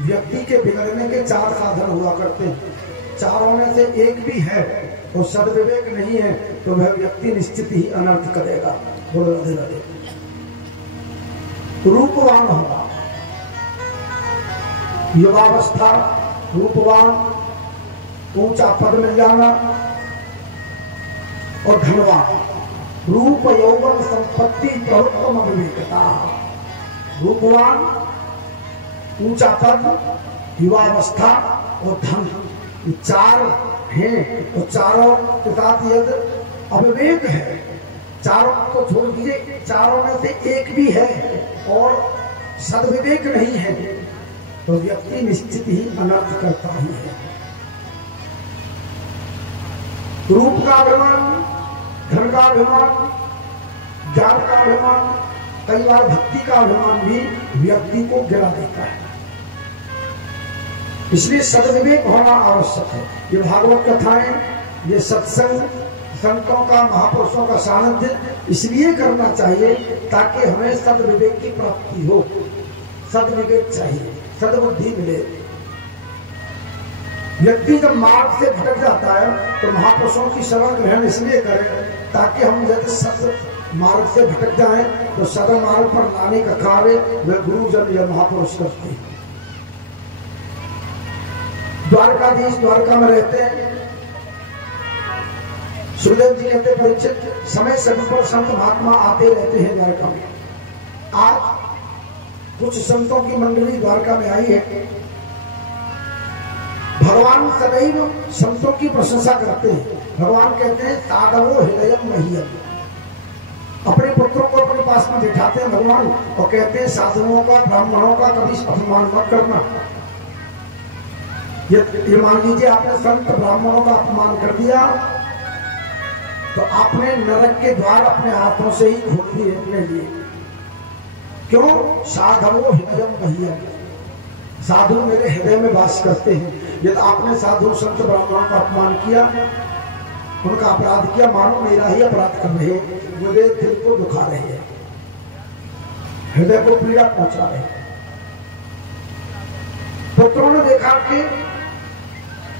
व्यक्ति के बिगड़ने के 4 साधन हुआ करते हैं, चारों में से एक भी है और सद्विवेक नहीं है तो वह व्यक्ति निश्चित ही अनर्थ करेगा। राधे राधे। रूपवान होगा, युवावस्था, रूपवान, ऊंचा पद मिल जाना और धनवान। रूप यौवन संपत्ति प्रभुत्व अविवेकता। रूपवान, ऊंचा पद, युवावस्था और धन, ये 4 हैं और चारों के साथ यदि अविवेक है, चारों को छोड़ दीजिए, चारों में से एक भी है और सद्विवेक नहीं है तो व्यक्ति निश्चित ही अनर्थ करता ही है। रूप का अभिमान, धन का अभिमान, ज्ञान का अभिमान, कई बार भक्ति का अभिमान भी व्यक्ति को गिरा देता है। इसलिए सद्विवेक होना आवश्यक है। ये भागवत कथाएं, ये सत्संग, संतों का, महापुरुषों का सानिध्य इसलिए करना चाहिए ताकि हमें सद्विवेक की प्राप्ति हो। सद्विवेक चाहिए, सद्बुद्धि मिले। व्यक्ति जब मार्ग से भटक जाता है तो महापुरुषों की शरण ग्रहण इसलिए करें ताकि हम यदि सद मार्ग से भटक जाएं तो सदा मार्ग पर लाने का कार्य वे गुरुजन या महापुरुष करते हैं। द्वारकाधीश द्वारका में रहते हैं। सुखदेव जी कहते परीक्षित, समय समय पर संत महात्मा आते रहते हैं द्वारका में। आज कुछ संतों की मंडली द्वारका में आई है। भगवान सदैव संतों की प्रशंसा करते हैं। भगवान कहते हैं साधवो हृदयम मह्यम। अपने पुत्रों को अपने पास में बिठाते हैं भगवान और कहते हैं साधुओं का, ब्राह्मणों का कभी अपमान मत करना। ये मान लीजिए आपने संत ब्राह्मणों का अपमान कर दिया तो आपने नरक के द्वार अपने हाथों से ही खोल दिए अपने लिए। क्यों? साधवो हृदयम मह्यम, साधु मेरे हृदय में वास करते हैं। यदि आपने साधु संत ब्राह्मणों का अपमान किया, उनका अपराध किया, मानो मेरा ही अपराध कर रहे हैं, मेरे दिल को दुखा रहे हैं, हृदय को पीड़ा पहुंचा रहे हैं। पुत्रों ने देखा कि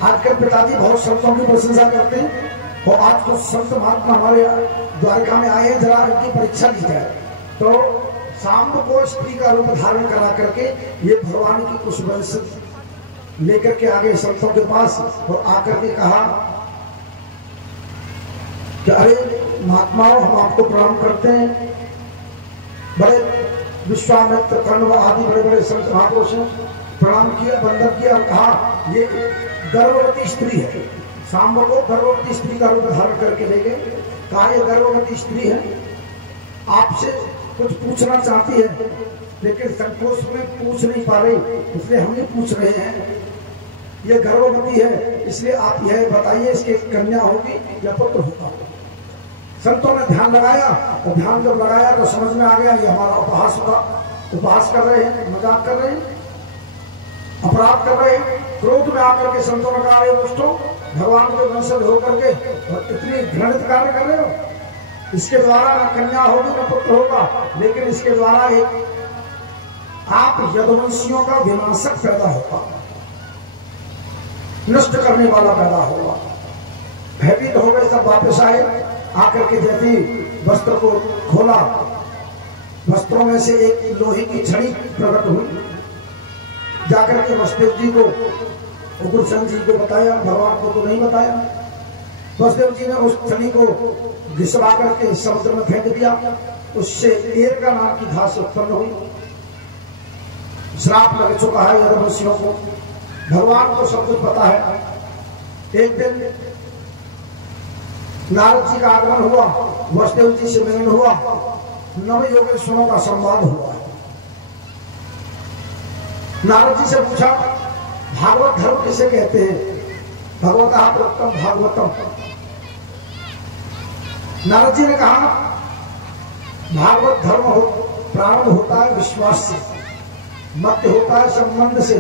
आजकल पिताजी बहुत संतों की प्रशंसा करते हैं और आज कुछ संत महात्मा हमारे द्वारका में आए हैं, जरा इनकी परीक्षा ली जाए। तो शाम को स्त्री का रूप धारण करा करके ये भगवान की कुछ वंश लेकर के आगे संतों के पास और आकर के कहा कि अरे महात्माओं, हम आपको प्रणाम करते हैं। बड़े विश्वामित्र, कर्ण आदि बड़े बड़े संत महापुरुष प्रणाम किया, वंदन किया और कहा ये गर्भवती स्त्री है। शाम को गर्भवती स्त्री का रूप धारण करके ले गए। कहा ये गर्भवती स्त्री है, आपसे कुछ पूछना चाहती है लेकिन संकोच में पूछ नहीं पा रही, इसलिए हम ही पूछ रहे हैं। ये गर्भवती है, इसलिए आप यह बताइए इसकी कन्या होगी या पुत्र होगा। संतों ने ध्यान लगाया और ध्यान जब लगाया तो समझ में आ गया ये हमारा उपहास होगा। उपहास कर रहे हैं, मजाक कर रहे हैं, अपराध कर रहे हैं। क्रोध में आकर के संतों ने कहा, दोस्तों भगवान के वंशज होकर के और इतनी घृणित कार्य कर रहे हो। इसके द्वारा न कन्या होगी न पुत्र होगा, लेकिन इसके द्वारा एक आप यदुवंशियों का विनाशक पैदा होगा, नष्ट करने वाला पैदा होगा। भयभीत हो गए, सब वापस आए। आकर के जैसे वस्त्र को खोला, वस्त्रों में से एक लोहे की छड़ी प्रकट हुई। जाकर के वसुदेव जी को, उग्रसेन जी को बताया, भगवान को तो नहीं बताया। वसुदेव जी ने उस छड़ी को घिसवा करके समुद्र में फेंक दिया। उससे एर का नाम की घास उत्पन्न हुई। श्राप लग चुका है यदुवंशियों को। भगवान को सब कुछ पता है। एक दिन नारद जी का आगमन हुआ, वसुदेव जी से मिलन हुआ, नव योगेश्वरों का संवाद हुआ। नारद जी से पूछा भागवत धर्म किसे कहते हैं? भगवतः प्रोक्तम भागवतम। नारद जी ने कहा भागवत धर्म प्रारंभ होता है विश्वास से, मध्य होता है संबंध से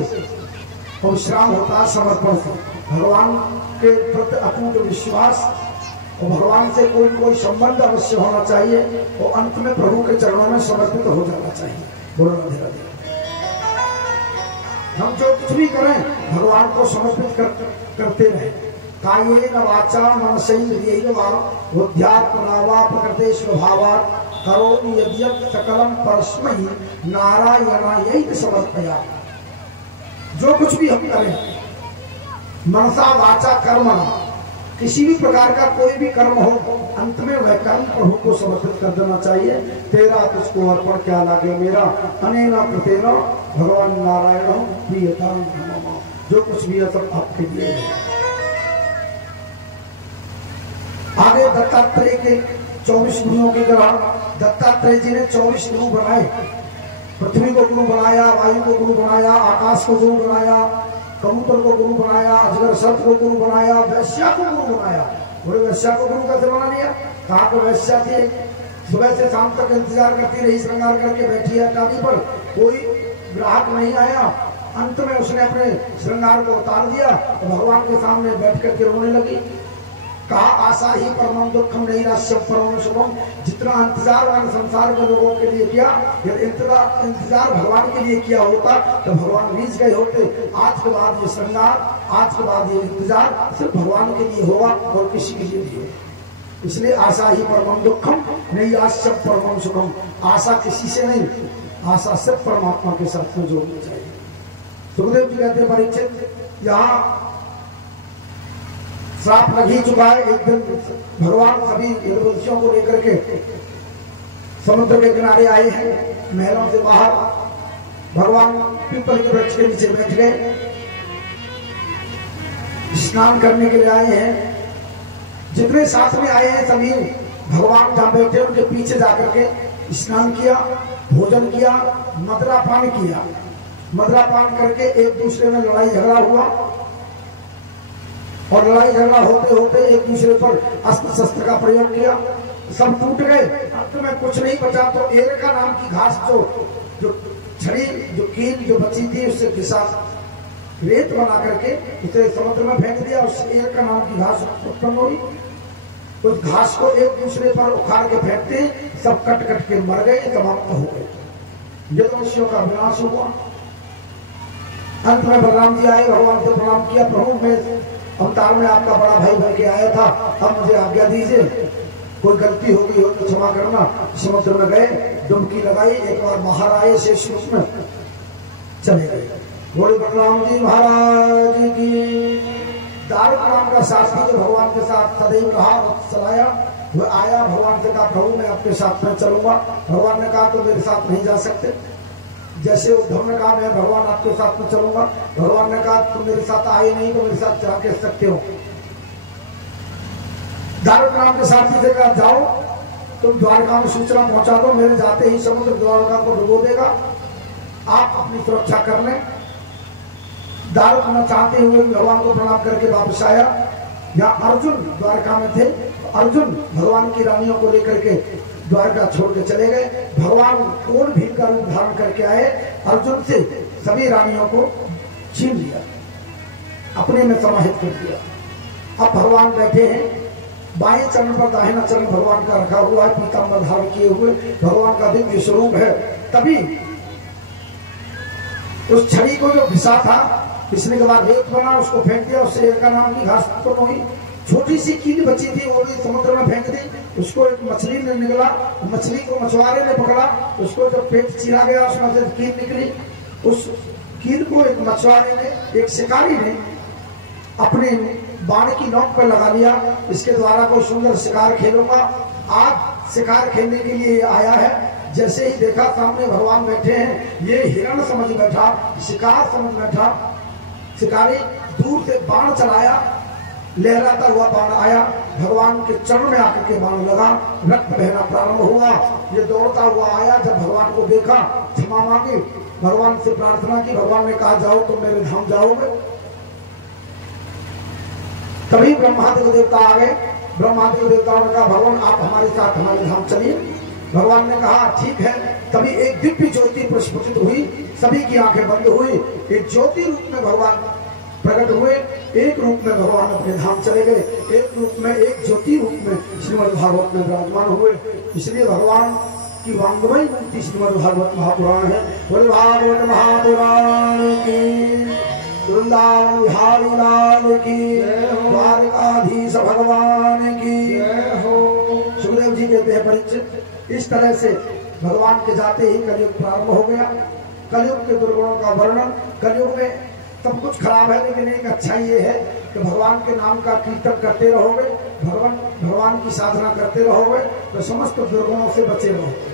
और विश्राम होता है समर्पण से। भगवान के प्रति अटूट विश्वास और भगवान से कोई कोई संबंध अवश्य होना चाहिए और अंत में प्रभु के चरणों में समर्पित हो जाना चाहिए। बोलो राधे राधे। हम जो कुछ भी करें भगवान को समर्पित करते रहे। कायेन वाचा मनसेन्द्रियैर्वा बुद्ध्यात्मना वा प्रकृते स्वभावात् करोमि यद्यत् सकलं परस्मै नारायणायै समर्पयामि। जो कुछ भी हम करें मनसा वाचा कर्मणा, किसी भी प्रकार का कोई भी कर्म हो अंत में वह कर्म प्रभु को समर्पित कर देना चाहिए। तेरा तुझको अर्पण क्या लागे मेरा, अनेना कृतेना भगवान नारायण प्रियतां मम। जो कुछ भी है सब आपके लिए है। आगे दत्तात्रेय के 24 गुरुओं के ग्रहण, दत्तात्रेय जी ने 24 गुरु बनाए। पृथ्वी को गुरु बनाया, वायु को गुरु बनाया, आकाश को गुरु बनाया, कबूतर को गुरु बनाया, अजगर सर्प को गुरु बनाया, वैश्या को गुरु बनाया। बोले वैश्या को गुरु कैसे बना लिया? कहा तो वैश्या थी, सुबह से शाम तक इंतजार करती रही, श्रृंगार करके बैठी है टाली पर, कोई ग्राहक नहीं आया। अंत में उसने अपने श्रृंगार को उतार दिया तो भगवान के सामने बैठ करके रोने लगी। कहा आशा ही परम दुखम नहीं राश्य परम शुभम। जितना इंतजार मैंने संसार के लोगों के लिए किया, इंतजार भगवान के लिए किया होता तो भगवान रीझ गए होते। आज के बाद ये श्रृंगार, आज के बाद ये इंतजार सिर्फ भगवान के लिए होगा और किसी के लिए नहीं होगा। इसलिए आशा ही परम दुखम नहीं राश्य परम सुखम। आशा किसी से नहीं, आशा सिर्फ परमात्मा के साथ में जोड़नी चाहिए। सुखदेव जी कहते हैं परीक्षित, यहाँ श्राप लग ही चुका है। एक दिन भगवान सभी यदुवंशियों को लेकर के समुद्र के किनारे आए हैं। महलों से बाहर भगवान पीपल के वृक्ष के नीचे बैठ गए, स्नान करने के लिए आए हैं। जितने साथ में आए हैं सभी भगवान जहां बैठे उनके पीछे जाकर के स्नान किया, भोजन किया, मदिरापान किया। मदिरापान करके एक दूसरे में लड़ाई झगड़ा हुआ और लड़ाई झगड़ा होते होते एक दूसरे पर अस्त्र शस्त्र का प्रयोग किया। सब टूट गए। अंत में कुछ नहीं बचा तो एरका नाम की घास, जो छड़ी, जो कील जो बची थी, उससे घिसा रेत बना करके उसे समुद्र में फेंक दिया। उससे एरका नाम की घास उत्पन्न हुई। उस घास को एक दूसरे पर उखाड़ के फेंकते सब कट कट के मर गए, समाप्त हो गए। यदुवंशियों का विनाश हुआ। अंत में बलराम जी आए, भगवान से प्रणाम किया। प्रभु मैं अवतार में आपका बड़ा भाई बन के आया था, अब मुझे आज्ञा दीजिए, कोई गलती हो गई हो तो क्षमा करना। समुद्र में गए, डुबकी लगाई, एक बार बाहर आए, शेष रूप में चले गए। बोले बलराम जी महाराज की। दारुक नाम का साथी जो भगवान के साथ सदैव रहा और चलाया, वह आया, भगवान से कहा प्रभु मैं आपके साथ में चलूंगा। भगवान ने कहा तो मेरे साथ नहीं जा सकते। जैसे उद्धव ने कहा मैं भगवान आपके साथ में चलूंगा, भगवान ने कहा तुम मेरे साथ आए नहीं तो मेरे साथ चला के सकते हो। दारुक नाम के साथी से कहा जाओ तुम द्वारका में सूचना पहुंचा दो, मेरे जाते ही समुद्र द्वारका को डुबो देगा, आप अपनी सुरक्षा कर लें। दारुक न चाहते हुए भगवान को प्रणाम करके वापस आया। यहाँ अर्जुन द्वारका में थे, अर्जुन भगवान की रानियों को लेकर के द्वारका छोड़ के चले गए। भगवान कोण भीम का रूप धारण करके आए, अर्जुन से सभी रानियों को छीन लिया, अपने में समाहित कर दिया। अब भगवान बैठे हैं, बाएं चरण पर दाहिना चरण भगवान का रखा हुआ है, पीताम्बर धारण किए हुए भगवान का दिव्य स्वरूप है। तभी उस छड़ी को जो घिसा था, घिसने के बाद रेत बना, उसको फेंक दिया, उससे एरका नाम की घास उत्पन्न हुई। छोटी सी कील बची थी वो भी समुद्र में फेंक दी। उसको एक मछली ने निकला, मछली को मछुआरे ने पकड़ा, उसको जब पेट चीरा गया उसमें से कील निकली। उस कील को एक मछुआरे ने, एक शिकारी ने अपने बाण की नोक पर लगा लिया। इसके द्वारा कोई सुंदर शिकार खेलूंगा। आज शिकार खेलने के लिए आया है। जैसे ही देखा सामने भगवान बैठे हैं, ये हिरण समझ बैठा, शिकार समझ बैठा। शिकारी दूर से बाण चलाया, लहराता हुआ बाण आया, भगवान के चरण में आकर के बाण लगा, रक्त बहना प्रारंभ हुआ। ये दौड़ता हुआ आया, जब भगवान को देखा क्षमा मांगी, भगवान से प्रार्थना की। भगवान ने कहा जाओ तुम मेरे धाम जाओगे। तभी ब्रह्मादि देवता आ गए। ब्रह्मादि देवताओं ने कहा भगवान आप हमारे साथ हमारे धाम चलिए। भगवान ने कहा ठीक है। तभी एक दिव्य ज्योति प्रस्फुटित हुई, सभी की आंखें बंद हुई। एक ज्योति रूप में भगवान प्रकट हुए, एक रूप में भगवान अपने धाम चले गए, एक रूप में, एक ज्योति रूप में श्रीमद् भागवत में विराजमान हुए। इसलिए भगवान की वांगमय मूर्ति श्रीमद् भागवत महापुराण है। बोले भागवत महापुराण की, वृंदावन बिहारी लाल की, द्वारकाधीश भगवान की हो। सुखदेव जी कहते हैं परीक्षित, इस तरह से भगवान के जाते ही कलयुग प्रारंभ हो गया। कलयुग के दुर्गुणों का वर्णन, कलयुग में सब कुछ खराब है, लेकिन एक अच्छा ये है कि भगवान के नाम का कीर्तन करते रहोगे, भगवान की साधना करते रहोगे तो समस्त दुर्गुणों से बचे रहोगे।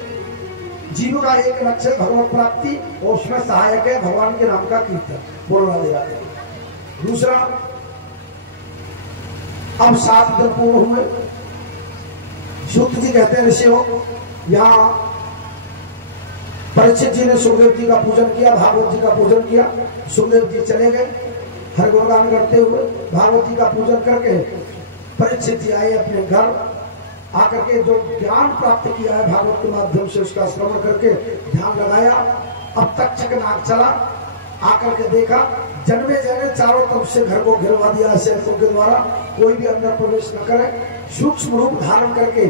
जीव का एक लक्ष्य भगवत प्राप्ति, और उसमें सहायक है भगवान के नाम का कीर्तन बोलना देगा। दूसरा, अब 7 दिन पूर्ण हुए। सूत जी कहते हैं ऋषियों, यहाँ परीक्षित जी ने सुखदेव जी का पूजन किया, भागवत जी का पूजन किया। सुखदेव जी चले गए हर गुणगान करते हुए, भागवत जी का पूजन करके परीक्षित जी आए अपने घर। आकर के जो ज्ञान प्राप्त किया है भागवत के माध्यम से, उसका श्रवण करके ध्यान लगाया। अब तक्षक नाग चला, आकर के देखा जन्मे जने चारों तरफ से घर को घिरवा दिया सेवकों के द्वारा, कोई भी अंदर प्रवेश न करे। सूक्ष्म रूप धारण करके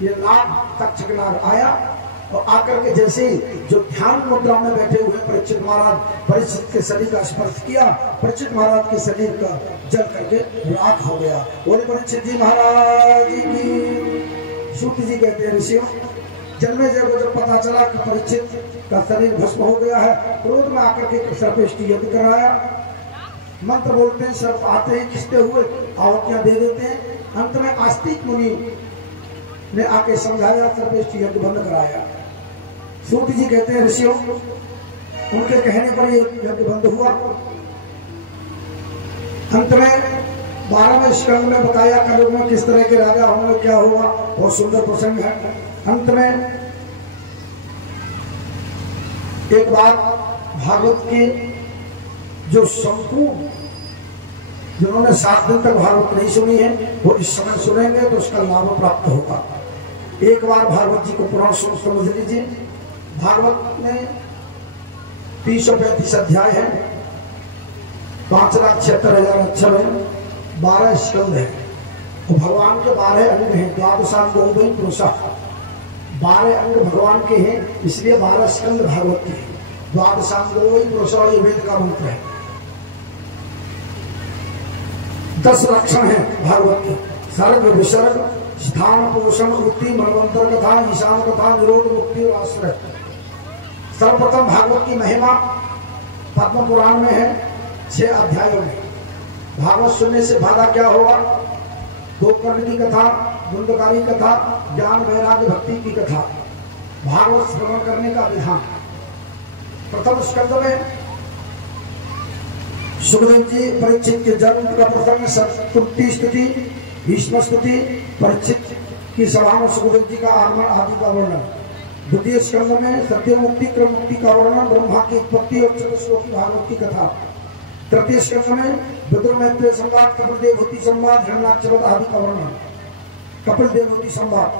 ये नाग, तक्षक नाग आया और आकर के जैसे ही जो ध्यान मुद्रा में बैठे हुए परीक्षित महाराज, परीक्षित के शरीर का स्पर्श किया, परीक्षित महाराज के शरीर का जल करके राख हो गया। बोले परीक्षित जी महाराज की। सूत जी कहते हैं ऋषियों, जन्मे जय को जब पता चला कि परीक्षित का शरीर भस्म हो गया है, क्रोध में आकर के सर्पेष्टि यज्ञ कराया। मंत्र बोलते हैं, सर्प आते हैं खिंचते हुए, आहुतियां दे देते हैं। अंत में आस्तिक मुनि ने आके समझाया, सर्पेष्टि यज्ञ बंद कराया। सूत जी कहते हैं ऋषियों, उनके कहने पर ये यज्ञ बंद हुआ। अंत में 12वें स्कंद में बताया कलयुग में किस तरह के राजा होंगे, क्या हुआ, बहुत सुंदर प्रसंग है। अंत में एक बात भागवत की जो संपूर्ण, जिन्होंने 7 दिन तक भागवत नहीं सुनी है, वो इस समय सुनेंगे तो उसका लाभ प्राप्त होगा। एक बार भागवत जी को पुराण समझ लीजिए। भागवत में 335 अध्याय है, 5,76,000 अक्षर है, 12 स्कंद है, और भगवान के 12 अंग हैं। द्वादशांगो वै पुरुषः, 12 अंग भगवान के हैं, इसलिए 12 स्कंद भागवत के हैं। द्वादशांगो वै पुरुषः, ये वेद का मंत्र है। 10 लक्षण है भागवत के, सर्ग विसर्ग, स्थान पोषण, वृत्ति, मनवंतर कथा, ईशान कथा, निरोध, मुक्ति और आश्रय। सर्वप्रथम भागवत की महिमा पद्म पुराण में है, 6 अध्यायों में। भागवत सुनने से फायदा क्या होगा? गोकर्ण की कथा, गुंडकारी कथा, ज्ञान वैराग्य भक्ति की कथा, भागवत श्रवण करने का विधान। प्रथम स्कंद में सुखदेव जी परीक्षित के जन्म का प्रसंग, सत्कृति स्तुति, भीष्म स्तुति, परीक्षित की सभा में सुखदेव जी का आगमन आदि का वर्णन। द्वितीय स्कंद में सत्य मुक्ति, क्रम मुक्ति का वर्णन, ब्रह्मा की उत्पत्ति और चतुश्लोक की भागवत की कथा। तृतीय स्कंद में विदुर मैत्रेय संवाद, कपिल देवहूति संवाद, हिरण्याक्षवध आदि का वर्णन, कपिल देवहूति संवाद।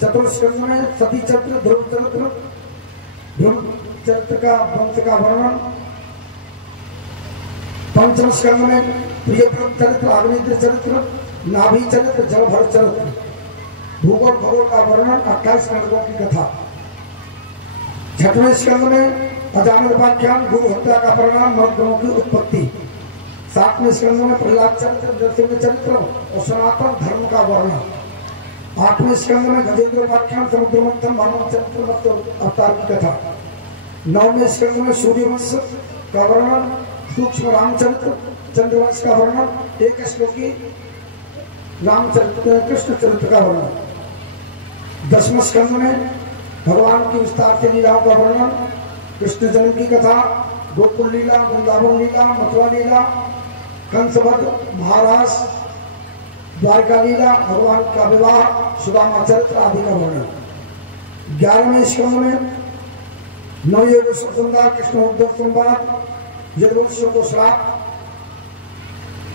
चतुर्थ स्कंद में सती चरित्र, ध्रुव चरित्र, ध्रुव चरित्र का वंश का वर्णन। पंचम स्कंद में प्रियव्रत चरित्र, अग्निद्र चरित्र, नाभि चरित्र, जलभर चरित्र, भूगोल भगोल का वर्णन, 28 खंडों की कथा। छठवें स्कंद में अजामिलोपाख्यान, गुरु हत्या का परिणाम, मर्दों की उत्पत्ति। 7वें स्कंद में प्रहलाद चरित्र, नरसिंह चरित्र और सनातन धर्म का वर्णन। 8वें स्कंद में गजेंद्रोपाख्यान, समुद्र मंथन, मानव चरित्र, अवतार की कथा। 9वें स्कंद में सूर्यवंश का वर्णन, सूक्ष्म रामचरित्र, चंद्रवंश का वर्णन, एक श्लोकी रामचरित्र, कृष्ण चरित्र का वर्णन। 10वें स्कंद में भगवान की विस्तार से लीलाओं का वर्णन, कृष्ण जन्म की कथा, गोकुल लीला, वृंदावन लीला, मथुरा लीला, कंसवध, महाराज, द्वारका लीला, भगवान का विवाह, सुदामा चरित्र आदि का वर्णन। 11वें स्कंद में नवयोग संवाद, कृष्ण उद्धव संवाद, यदुवंशियों को श्राप,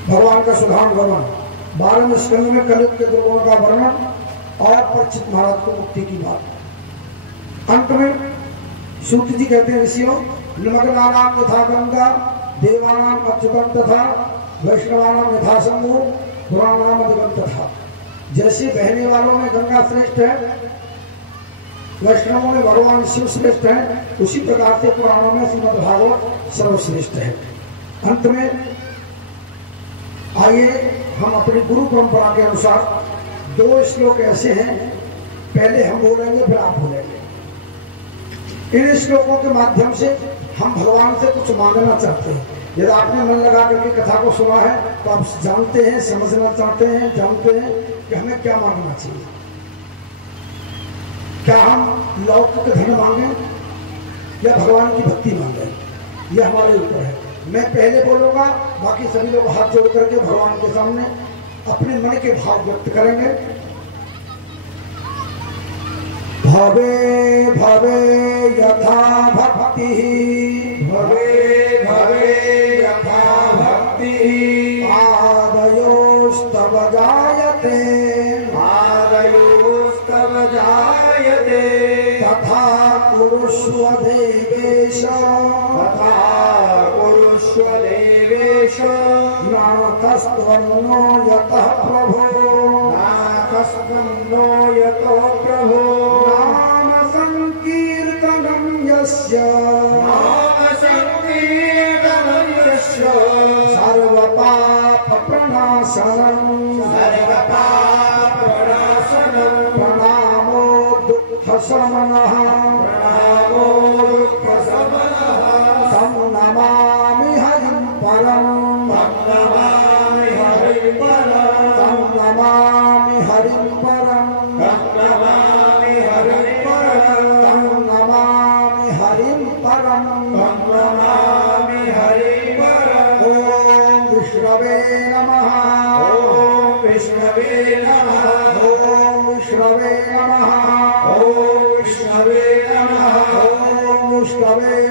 भगवान का सुधान वर्णन। 12वें स्कंद में कलयुग के दुर्गुणों का वर्णन और परीक्षित महाराज को मुक्ति की बात। अंत में सूत जी कहते हैं ऋषियों, निमग्नानां यथा गंगा देवानाम अच्युतम तथा वैष्णवानाम यथासंभव पुराणाम अधिगम तथा। जैसे बहने वालों में गंगा श्रेष्ठ है, वैष्णवों में भगवान शिव श्रेष्ठ है, उसी प्रकार से पुराणों में श्रीमद् भागवत सर्वश्रेष्ठ है। अंत में आइए हम अपनी गुरु परंपरा के अनुसार दो श्लोक ऐसे हैं, पहले हम बोलेंगे फिर आप बोलेंगे। इन श्लोकों के माध्यम से हम भगवान से कुछ मांगना चाहते हैं। यदि आपने मन लगा करके कथा को सुना है तो आप जानते हैं, समझना चाहते हैं, जानते हैं कि हमें क्या मांगना चाहिए। क्या हम लौकिक धन मांगे या भगवान की भक्ति मांगे, यह हमारे ऊपर है। मैं पहले बोलूंगा, बाकी सभी लोग हाथ जोड़ करके भगवान के सामने अपने मन के भाव व्यक्त करेंगे। भवे भवे यथा भक्ति, भवे भवे यथा भक्ति, आदयोस्तव जायते, आदयोस्तव जायते, तथा कुरुष्व देवेश, तथा कुरुष्व देवेश, नाथस्त्वन्नो यतः प्रभो, नाथस्त्वन्नो यतः प्रभो, नाम संकीर्तनं यस्य, नाम संकीर्तनं यस्य, सर्वपाप प्रणाशनं, सर्वपाप प्रणाशनं, प्रणामो दुःख शमनः, प्रणामो दुःख शमनः, तं नमामि हरिं परं, तं नमामि हरिं परं, तं नमामि हरिं परं, तं नमामि हरिं परं, तं नमामि हरिं परं, तं नमामि हरिं परं। ओम विष्णवे नमः, ओम विष्णवे नमः, ओम विष्णवे नमः, ओम विष्णवे नमः, ओम विष्णवे